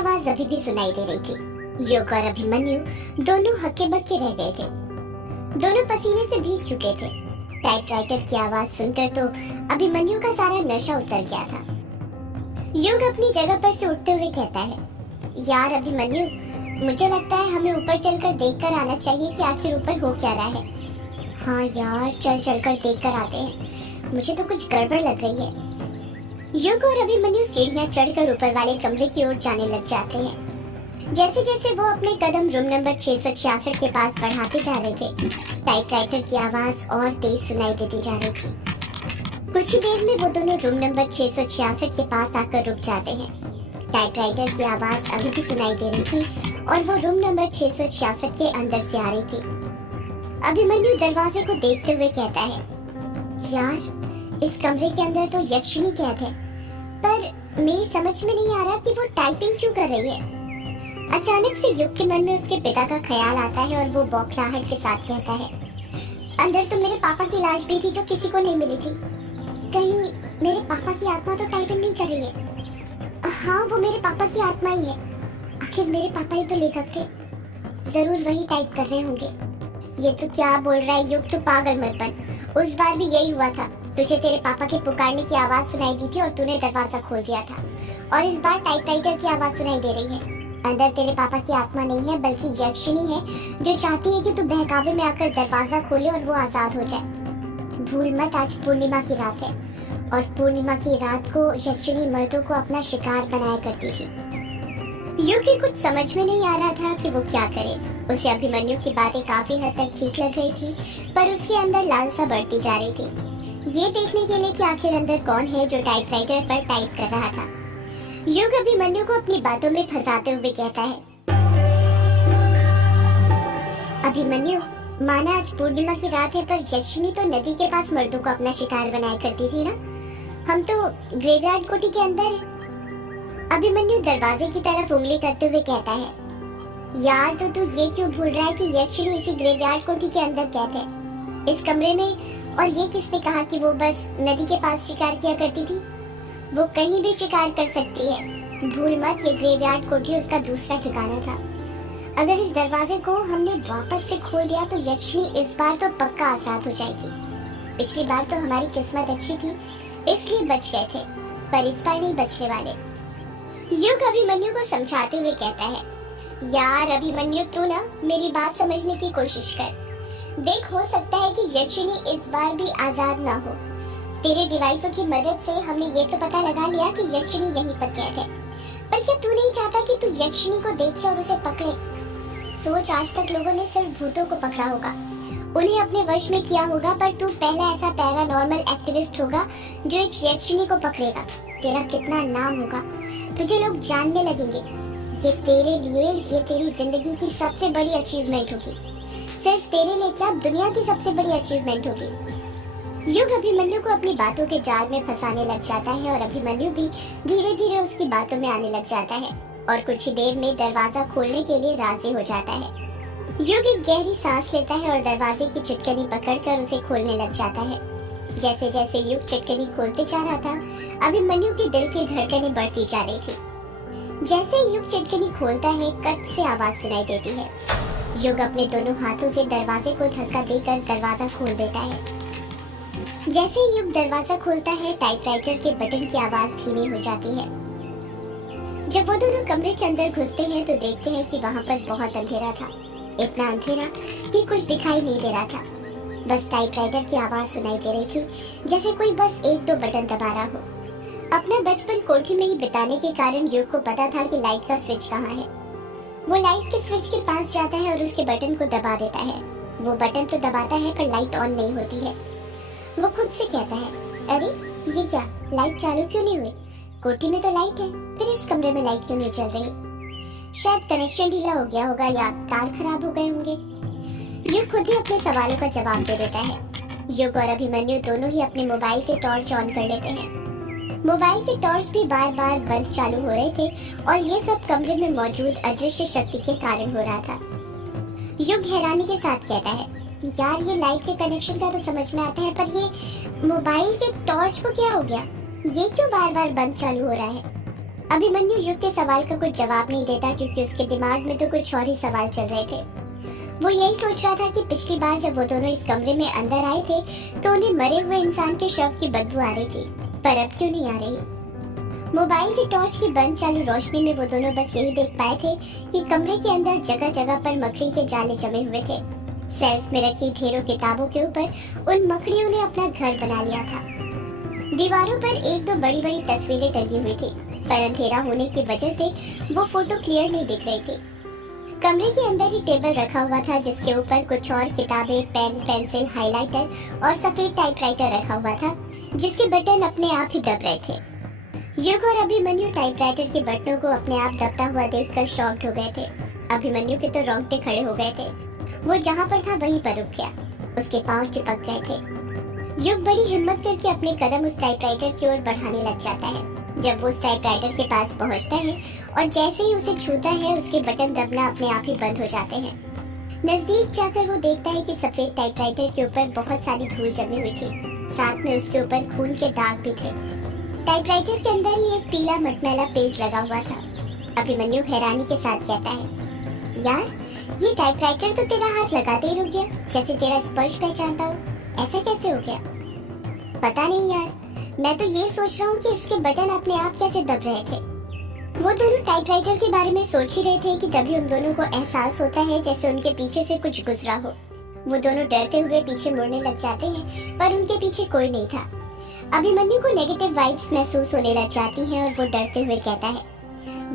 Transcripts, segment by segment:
आवाज अभी भी सुनाई दे रही थी। युग और अभिमन्यु दोनों हक्के बक्के रह गए थे। दोनों पसीने से भीग चुके थे। टाइपराइटर की आवाज सुनकर तो अभिमन्यु का सारा नशा उतर गया था। युग अपनी जगह पर से उठते हुए कहता है, यार अभिमन्यु, मुझे लगता है हमें ऊपर चलकर देखकर आना चाहिए कि आखिर ऊपर हो क्या रहा है। हाँ यार, चलकर देखकर आते हैं, मुझे तो कुछ गड़बड़ लग रही है। युग और अभिमन्यु सीढ़ियां चढ़कर ऊपर वाले कमरे की ओर जाने लग जाते हैं। जैसे जैसे वो अपने कदम रूम नंबर 666 के पास बढ़ाते जा रहे थे, टाइपराइटर की आवाज और तेज सुनाई देती जा रही थी। कुछ ही देर में वो दोनों रूम नंबर 666 के पास आकर रुक जाते हैं। टाइपराइटर की आवाज अभी भी सुनाई दे रही थी और वो रूम नंबर 666 के अंदर से आ रही थी। अभिमन्यु दरवाजे को देखते हुए कहता है, यार इस कमरे के अंदर तो यक्षिणी कैद है, पर मेरी समझ में नहीं आ रहा कि वो टाइपिंग क्यों कर रही है। अचानक से युग के मन में उसके पिता का ख्याल आता है और वो बौखलाहट के साथ कहता है, अंदर तो मेरे पापा की लाश भी थी जो किसी को नहीं मिली थी। कहीं मेरे पापा की आत्मा तो टाइपिंग नहीं कर रही है। हाँ, वो मेरे पापा की आत्मा ही है। आखिर मेरे पापा ही तो लेखक थे, जरूर वही टाइप कर रहे होंगे। ये तो क्या बोल रहा है युग, तो पागल मत बन। उस बार भी यही हुआ था, तुझे तेरे पापा के पुकारने की आवाज सुनाई दी थी और तूने दरवाजा खोल दिया था, और इस बार टाइपराइटर की आवाज सुनाई दे रही है। अंदर तेरे पापा की आत्मा नहीं है, बल्कि यक्षिणी है जो चाहती है कि तू बहकावे में आकर दरवाजा खोले और वो आजाद हो जाए। भूल मत, आज पूर्णिमा की रात है और पूर्णिमा की रात को यक्षिणी मर्दों को अपना शिकार बनाया करती थी। युग की कुछ समझ में नहीं आ रहा था कि वो क्या करे। उसे अभिमन्यु की बातें काफी हद तक ठीक लग रही थी, पर उसके अंदर लालसा बढ़ती जा रही थी, ये देखने के लिए कि आखिर अंदर कौन है जो टाइपराइटर पर टाइप कर रहा था। युग अभिमन्यु को अपनी बातों में फंसाते हुए कहता है, अभिमन्यु, माना आज पूर्णिमा की रात है, पर यक्षिणी तो नदी के पास मर्दों को अपना शिकार बनाया करती थी ना। हम तो ग्रेवयार्ड कोठी के अंदर हैं। अभिमन्यु दरवाजे की तरफ उंगली करते हुए कहता है, यार तो तू ये क्यों भूल रहा है कि यक्षिणी इसी ग्रेवयार्ड कोठी के अंदर कैद है, इस कमरे में। और ये किसने कहा कि वो बस नदी के पास शिकार किया करती थी? वो कहीं भी शिकार कर सकती है। भूल मत, ये ग्रेवयार्ड कोठी उसका दूसरा ठिकाना था। अगर इस दरवाजे को हमने वापस से खोल दिया तो यक्षिणी इस बार तो पक्का आजाद हो जाएगी। पिछली बार तो हमारी किस्मत अच्छी थी, इसलिए बच गए थे, पर इस बार नहीं बचने वाले। युग अभिमन्यु को समझाते हुए कहता है, यार अभिमन्यु, तू ना मेरी बात समझने की कोशिश कर। देख, हो सकता है कि यक्षिणी इस बार भी आजाद ना हो। तेरे डिवाइसों की मदद से हमने ये तो पता लगा लिया कि यक्षिणी यहीं पर कैद है, पर क्या तू नहीं चाहता कि तू यक्षिणी को देखे और उसे पकड़े? सोच, आज तक लोगों ने सिर्फ भूतों को पकड़ा होगा, उन्हें अपने वश में किया होगा, पर तू पहला ऐसा पैरानॉर्मल एक्टिविस्ट होगा जो एक यक्षिणी को पकड़ेगा। तेरा कितना नाम होगा, तुझे लोग जानने लगेंगे। ये तेरे लिए, ये तेरी जिंदगी की सबसे बड़ी अचीवमेंट होगी। सिर्फ तेरे लिए क्या, दुनिया की सबसे बड़ी अचीवमेंट होगी। युग अभिमन्यु को अपनी बातों के जाल में फंसाने लग जाता है और अभिमन्यु भी धीरे धीरे उसकी बातों में आने लग जाता है और कुछ ही देर में दरवाजा खोलने के लिए राजी हो जाता है। युग एक गहरी सांस लेता है और दरवाजे की चुटकनी पकड़कर उसे खोलने लग जाता है। जैसे जैसे युग चुटकनी खोलते जा रहा था, अभिमन्यु के दिल की धड़कनें बढ़ती जा रही थी। जैसे युग चुटकनी खोलता है, कट से आवाज सुनाई देती है। युग अपने दोनों हाथों से दरवाजे को धक्का देकर दरवाजा खोल देता है। जैसे युग दरवाजा खोलता है, टाइपराइटर के बटन की आवाज धीमी हो जाती है। जब वो दोनों कमरे के अंदर घुसते हैं तो देखते हैं कि वहाँ पर बहुत अंधेरा था, इतना अंधेरा कि कुछ दिखाई नहीं दे रहा था। बस टाइपराइटर की आवाज सुनाई दे रही थी, जैसे कोई बस एक दो बटन दबा रहा हो। अपना बचपन कोठी में ही बिताने के कारण युग को पता था कि लाइट का स्विच कहाँ है। वो लाइट के स्विच के पास जाता है और उसके बटन को दबा देता है। वो बटन तो दबाता है पर लाइट ऑन नहीं होती है। वो खुद से कहता है, अरे ये क्या, लाइट चालू क्यों नहीं हुई? कोठी में तो लाइट है, फिर इस कमरे में लाइट क्यों नहीं चल रही? शायद कनेक्शन ढीला हो गया होगा या तार खराब हो गए होंगे। युग खुद ही अपने सवालों का जवाब दे देता है। युग और अभिमन्यु दोनों ही अपने मोबाइल के टॉर्च ऑन कर लेते हैं। मोबाइल के टॉर्च भी बार बार बंद चालू हो रहे थे और ये सब कमरे में मौजूद अदृश्य शक्ति के कारण हो रहा था। युग हैरानी के साथ कहता है, यार ये लाइट के कनेक्शन का तो समझ में आता है, पर ये मोबाइल के टॉर्च को क्या हो गया? ये क्यों बार बार बंद चालू हो रहा है? अभिमन्यु युग के सवाल का कुछ जवाब नहीं देता क्योंकि उसके दिमाग में तो कुछ और ही सवाल चल रहे थे। वो यही सोच रहा था कि पिछली बार जब वो दोनों इस कमरे में अंदर आए थे तो उन्हें मरे हुए इंसान के शव की बदबू आ रही थी, पर अब क्यों नहीं आ रही। मोबाइल की टॉर्च की बंद चालू रोशनी में वो दोनों बस यही देख पाए थे कि कमरे के अंदर जगह जगह पर मकड़ी के जाले जमे हुए थे। सेल्फ में रखी ढेरों किताबों के ऊपर उन मकड़ियों ने अपना घर बना लिया था। दीवारों पर एक दो बड़ी बड़ी तस्वीरें टंगी हुई थी, पर अंधेरा होने की वजह से वो फोटो क्लियर नहीं दिख रही थी। कमरे के अंदर ही टेबल रखा हुआ था जिसके ऊपर कुछ और किताबें, पेन, पेंसिल, हाइलाइटर और सफेद टाइपराइटर रखा हुआ था जिसके बटन अपने आप ही दब रहे थे। युग और अभिमन्यु टाइपराइटर के बटनों को अपने आप दबता हुआ देखकर शॉक्ड हो गए थे। अभिमन्यु के तो रोंगटे खड़े हो गए थे। वो जहाँ पर था वहीं पर रुक गया, उसके पांव चिपक गए थे। युग बड़ी हिम्मत करके अपने कदम उस टाइपराइटर की ओर बढ़ाने लग जाता है। जब वो उस टाइपराइटर के पास पहुंचता है और जैसे ही उसे छूता है उसके बटन दबना अपने आप ही बंद हो जाते हैं। नजदीक जाकर वो देखता है कि सफेद टाइपराइटर के ऊपर बहुत सारी धूल जमी हुई थी, साथ में उसके ऊपर खून के दाग भी थे। टाइपराइटर के अंदर ही एक पीला मटमैला पेज लगा हुआ था। अभिमन्यु हैरानी के साथ कहता है, यार ये टाइपराइटर तो तेरा हाथ लगाते ही रुक गया, जैसे तेरा स्पर्श पहचानता हो। ऐसा कैसे हो गया? पता नहीं यार, मैं तो ये सोच रहा हूँ कि इसके बटन अपने आप कैसे दब रहे थे। वो दोनों टाइपराइटर के बारे में सोच ही रहे थे कि तभी उन दोनों को एहसास होता है जैसे उनके पीछे से कुछ गुजरा हो। वो दोनों डरते हुए पीछे मुड़ने लग जाते हैं, पर उनके पीछे कोई नहीं था। अभिमन्यु को नेगेटिव वाइब्स महसूस होने लग जाती हैं और वो डरते हुए कहता है,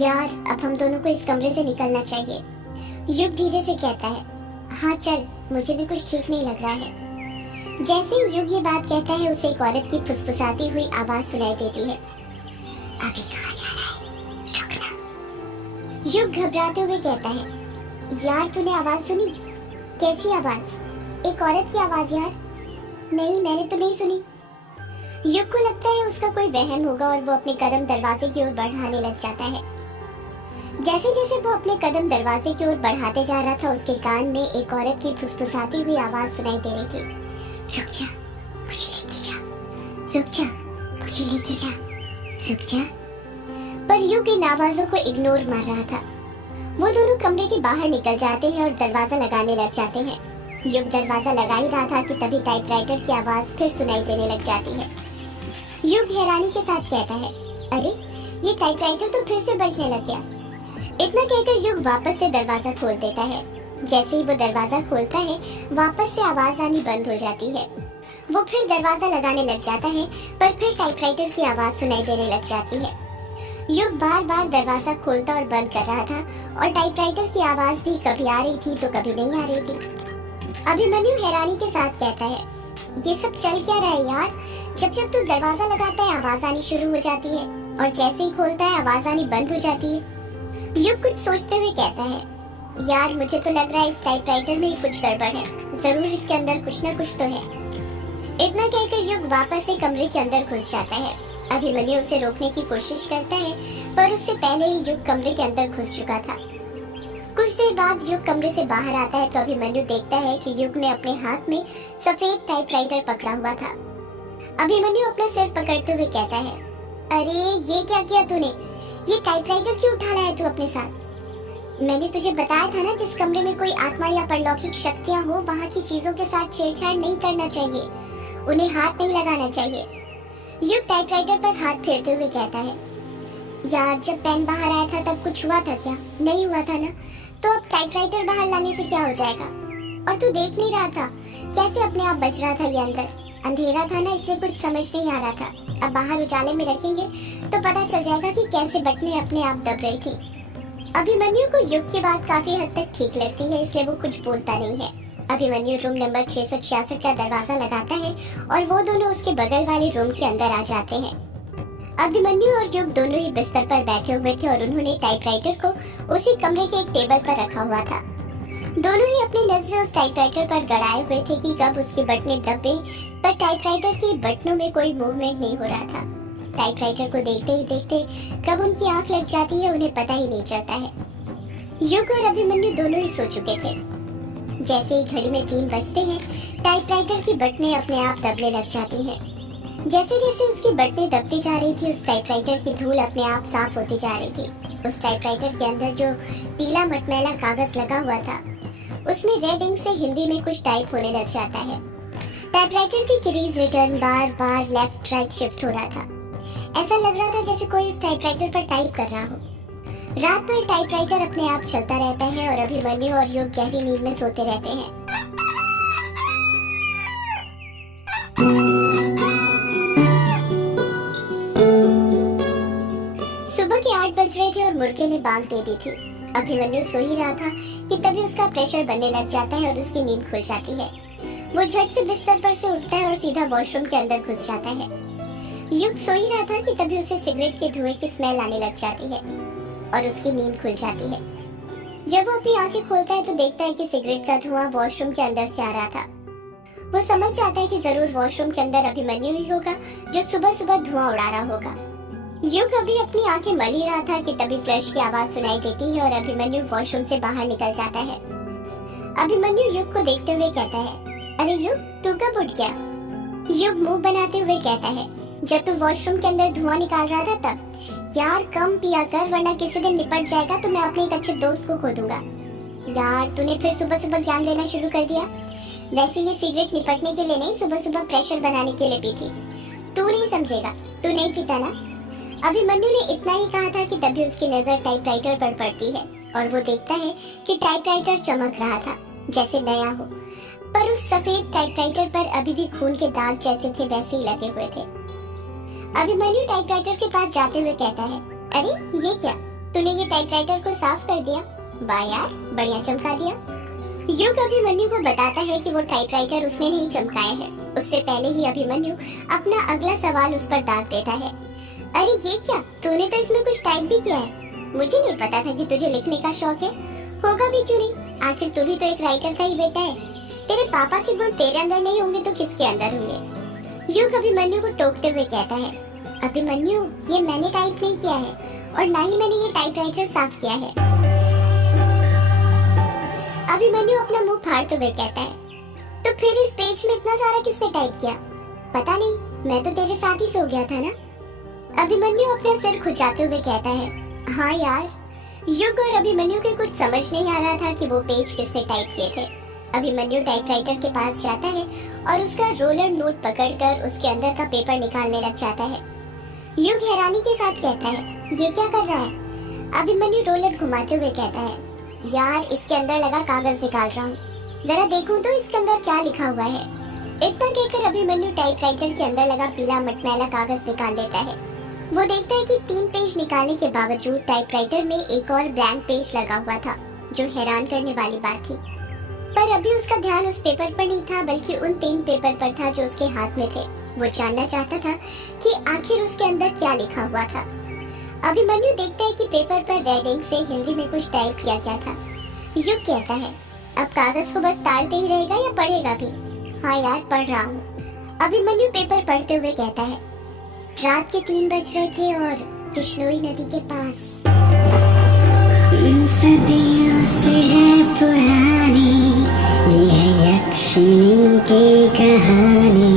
यार अब हम दोनों को इस कमरे से निकलना चाहिए। युग धीरे से कहता है, हाँ चल, मुझे भी कुछ ठीक नहीं लग रहा है। जैसे ही युग ये बात कहता है उसे एक औरत की फुसफुसाती हुई आवाज सुनाई देती है, अभी कहाँ जा रहा है, रुकना। युग घबराते हुए कहता है, यार तूने आवाज सुनी? कैसी आवाज? एक औरत की आवाज यार। नहीं, मैंने तो नहीं सुनी। युग को लगता है उसका कोई वहम होगा और वो अपने कदम दरवाजे की ओर बढ़ाने लग जाता है। जैसे जैसे वो अपने कदम दरवाजे की ओर बढ़ाते जा रहा था उसके कान में एक औरत की फुसफुसाती हुई आवाज सुनाई दे रही थी, रुक जा, मुझे लेके जा, रुक जा, मुझे लेके जा, रुक जा। पर युग इन आवाजों को इग्नोर मार रहा था। वो दोनों कमरे के बाहर निकल जाते हैं और दरवाजा लगाने लग जाते हैं। युग दरवाजा लगा ही रहा था कि तभी टाइपराइटर की आवाज फिर सुनाई देने लग जाती है। युग हैरानी के साथ कहता है, अरे ये टाइपराइटर तो फिर से बजने लग गया। इतना कहकर युग वापस से दरवाजा खोल देता है। जैसे ही वो दरवाजा खोलता है वापस से आवाज आनी बंद हो जाती है। वो फिर दरवाजा लगाने लग जाता है, पर फिर टाइपराइटर की आवाज सुनाई देने लग जाती है। युग बार बार दरवाजा खोलता और बंद कर रहा था और टाइपराइटर की आवाज भी कभी आ रही थी तो कभी नहीं आ रही थी। अभिमन्यु हैरानी के साथ कहता है, ये सब चल क्या रहा है यार? जब जब तू दरवाजा लगाता है आवाज आनी शुरू हो जाती है और जैसे ही खोलता है आवाज आनी बंद हो जाती है। युग कुछ सोचते हुए कहता है, यार मुझे तो लग रहा है इस टाइपराइटर में ही कुछ गड़बड़ है, जरूर इसके अंदर कुछ ना कुछ तो है। इतना कहकर युग वापस से कमरे के अंदर घुस जाता है। अभिमन्यु उसे रोकने की कोशिश करता है, पर उससे पहले ही युग कमरे के अंदर घुस चुका था। कुछ देर बाद युग कमरे से बाहर आता है तो अभिमन्यु देखता है कि युग ने अपने हाथ में सफेद टाइपराइटर पकड़ा हुआ था। अभिमन्यु अपना सिर पकड़ते हुए कहता है, अरे ये क्या किया तूने? ये टाइपराइटर क्यों उठा लाया तू अपने साथ? मैंने तुझे बताया था ना, जिस कमरे में कोई आत्मा या परलौकिक शक्तियां हो वहाँ की चीजों के साथ छेड़छाड़ नहीं करना चाहिए, उन्हें हाथ नहीं लगाना चाहिए। युग टाइपराइटर पर हाथ फेरते हुए कहता है, यार जब पेन बाहर आया था तब कुछ हुआ था क्या? नहीं हुआ था ना, तो अब टाइपराइटर बाहर लाने से क्या हो जाएगा? और तू देख नहीं रहा था कैसे अपने आप बच रहा था? ये अंधेरा था ना, इसलिए कुछ समझ नहीं आ रहा था। अब बाहर उजाले में रखेंगे तो पता चल जाएगा कि कैसे बटनें अपने आप दब रही थी। अभिमन्यु को युग की बात काफी हद तक ठीक लगती है, इसलिए वो कुछ बोलता नहीं है। अभिमन्यु रूम नंबर 666 का दरवाजा लगाता है और वो दोनों उसके बगल वाले रूम के अंदर आ जाते हैं। अभिमन्यु और युग दोनों ही बिस्तर पर बैठे हुए थे और उन्होंने टाइपराइटर को उसी कमरे के एक टेबल पर रखा हुआ था। दोनों ही अपनी नजरें उस टाइपराइटर पर गड़ाए हुए थे कि कब उसकी बटनें दब गई, पर टाइपराइटर की बटनों में कोई मूवमेंट नहीं हो रहा था। टाइपराइटर को देखते ही देखते कब उनकी आंख लग जाती है उन्हें पता ही नहीं चलता है। युग और अभिमन्यु दोनों ही सो चुके थे। जैसे ही घड़ी में 3 बजते हैं टाइपराइटर की बटनें अपने आप दबने लग जाती हैं। जैसे जैसे उसकी बटनें दबती जा रही थी, उस टाइपराइटर की धूल अपने आप साफ होती जा रही थी। उस टाइपराइटर के अंदर जो पीला मटमैला कागज लगा हुआ था, उसमें रेड इंक से हिंदी में कुछ टाइप होने लग जाता है। टाइपराइटर की कीज रिटर्न बार बार लेफ्ट राइट शिफ्ट हो रहा था। ऐसा लग रहा था जैसे कोई उस टाइपराइटर पर टाइप कर रहा हो। रात भर टाइपराइटर अपने आप चलता रहता है और अभिमन्यु और युग गहरी नींद में सोते रहते हैं। सुबह के 8 बज रहे थे और मुर्गे ने बांग दे दी थी। अभिमन्यु सो ही रहा था कि तभी उसका प्रेशर बनने लग जाता है और उसकी नींद खुल जाती है। वो झट से बिस्तर पर से उठता है और सीधा वॉशरूम के अंदर घुस जाता है। युग सो ही रहा था कि तभी उसे सिगरेट के धुएं की स्मेल आने लग जाती है और उसकी नींद खुल जाती है। जब वो अपनी आंखें खोलता है तो देखता है कि सिगरेट का धुआं वॉशरूम के अंदर से आ रहा था। वो समझ जाता है कि जरूर वॉशरूम के अंदर अभिमन्यु ही होगा जो सुबह सुबह धुआं उड़ा रहा होगा। युग अभी अपनी आंखें मल ही रहा था कि तभी फ्लश की आवाज सुनाई देती है और अभिमन्यु वॉशरूम से बाहर निकल जाता है। अभिमन्यु युग को देखते हुए कहता है, अरे युग, तू कब उठ गया? युग मुंह बनाते हुए कहता है, जब तू वॉशरूम के अंदर धुआं निकाल रहा था तब। यार कम पिया कर, वरना किसी दिन निपट जाएगा तो मैं अपने एक अच्छे दोस्त को खो दूंगा। यार तूने फिर सुबह सुबह ज्ञान देना शुरू कर दिया। वैसे ये सिगरेट निपटने के लिए नहीं, सुबह सुबह प्रेशर बनाने के लिए पी थी। तू नहीं समझेगा, तू नहीं पीता ना। अभिमन्यु ने इतना ही कहा था कि तभी उसकी नजर टाइपराइटर पर पड़ती है और वो देखता है कि टाइपराइटर चमक रहा था जैसे नया हो, पर उस सफेद टाइपराइटर पर अभी भी खून के दाग जैसे थे वैसे ही लगे हुए थे। अभिमन्यु टाइपराइटर के पास जाते हुए कहता है, अरे ये क्या, तूने ये टाइपराइटर को साफ कर दिया? वाह यार, बढ़िया चमका दिया। युग अभिमन्यु को बताता है कि वो टाइपराइटर उसने नहीं चमकाया है। उससे पहले ही अभिमन्यु अपना अगला सवाल उस पर दाग देता है, अरे ये क्या, तूने तो इसमें कुछ टाइप भी किया है। मुझे नहीं पता था कि तुझे लिखने का शौक है। होगा भी क्यों नहीं, आखिर तू भी तो एक राइटर का ही बेटा है। तेरे पापा के गुण तेरे अंदर नहीं होंगे तो किसके अंदर होंगे? युग अभिमन्यु को टोकते हुए कहता है, अभिमन्यु, ये मैंने टाइप नहीं किया है और ना ही मैंने ये टाइपराइटर साफ किया है। अभिमन्यु अपना मुंह फाड़ते हुए कहता है, तो फिर इस पेज में इतना सारा किसने टाइप किया? पता नहीं, मैं तो तेरे साथ ही सो गया था ना। अभिमन्यु अपना सिर खुजाते हुए कहता है, हाँ यार। युग और अभिमन्यु के कुछ समझ नहीं आ रहा था कि वो पेज किसने टाइप किए थे। अभिमन्यु टाइपराइटर के पास जाता है और उसका रोलर नोट पकड़कर उसके अंदर का पेपर निकालने लग जाता है। युग हैरानी के साथ कहता है, ये क्या कर रहा है? अभिमन्यु रोलर घुमाते हुए कहता है, यार इसके अंदर लगा कागज निकाल रहा हूँ, जरा देखूं तो इसके अंदर क्या लिखा हुआ है। इतना कहकर अभिमन्यु टाइपराइटर के अंदर लगा पीला मटमैला कागज निकाल लेता है। वो देखता है कि 3 पेज निकालने के बावजूद टाइपराइटर में एक और ब्लैंक पेज लगा हुआ था, जो हैरान करने वाली बात थी। पर अभी उसका ध्यान उस पेपर पर नहीं था, बल्कि उन 3 पेपर पर था जो उसके हाथ में थे। वो जानना चाहता था कि आखिर उसके अंदर क्या लिखा हुआ था। अभिमन्यु देखता है कि पेपर पर रेड इंक से हिंदी में कुछ टाइप किया गया था। युग कहता है, अब कागज को बस ताड़ते ही रहेगा या पढ़ेगा भी? हाँ यार, पढ़ रहा हूँ। अभिमन्यु पेपर पढ़ते हुए कहता है, रात के 3 बज रहे थे और कृष्णोई नदी के पास। सदियों से है पुरानी ये है यक्षिणी की कहानी।